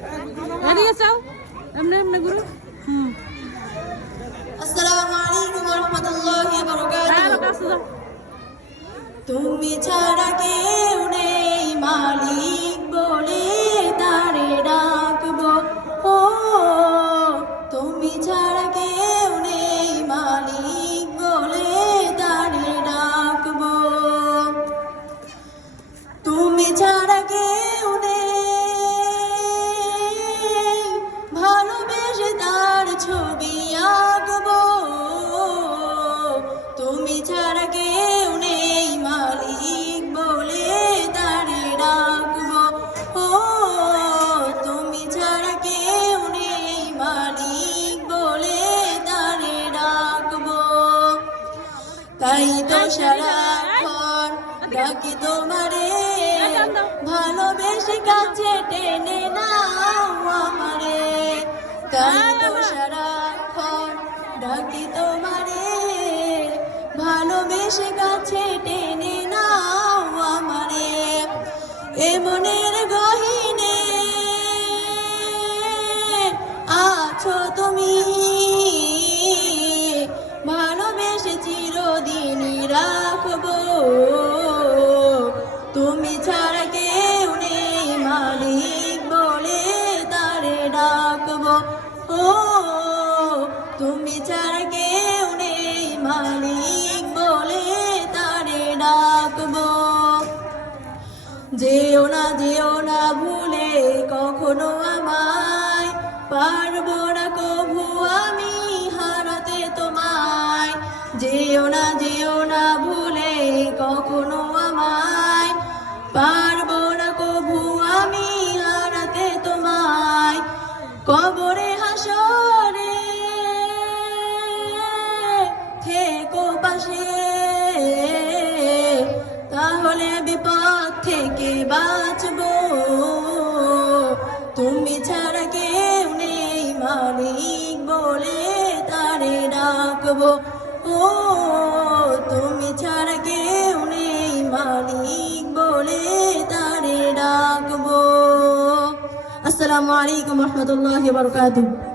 এদিকে চাও, এমনি এমনি ঘুরো। আসসালামু আলাইকুম ওয়া রাহমাতুল্লাহি ওয়া বারাকাতুহু। তুমি ছাড়া কেউ নেই মালিক বলে তারে ডাকবো। ও তুমি ছাড়া কেউ নেই মালিক বলে তারে ডাকবো। তুমি ছাড়া কেউ নেই ভালোবেসে তার ছবি আঁকবো। তুমি ছাড়া কেউ নেই মালিক বলে তারে ডাকবো। ও তুমি ছাড়া কেউ নেই মালিক বলে তারে ডাকবো। তাই তো সারাক্ষণ ডাকি তোমারে, ভালোবেসে কাছে টেনে নাও আমারে। তাই তো সারাক্ষণ ডাকি তোমারে, ভালোবেসে কাছে টেনে নাও আমারে। এ মনের গহীনে আছো তুমি, ভালোবেসে চিরদিনই রাখবো। তুমি ছাড়া কেউ নেই মালিক বলে তারে ডাকবো। ও তুমি ছাড়া কেউ নেই মালিক বলে তারে ডাকবো। যেও না ভুলে কখনো আমায়, পারবো না কভু আমি হারাতে তোমায়। যেও না ভুলে কখনো আমায়, পারবো না কভু আমি হারাতে তোমায়। কবরে হাসরে থেকো পাশে, তাহলে বিপদ থেকে বাঁচবো। তুমি ছাড়া কেউ নেই মালিক বলে তারে ডাকবো। ও তুমি ছাড়া কেউ নেই মালিক বলে তারে ডাকবো। আসসালামু আলাইকুম ওয়া রাহমাতুল্লাহি ওয়া বারাকাতুহু।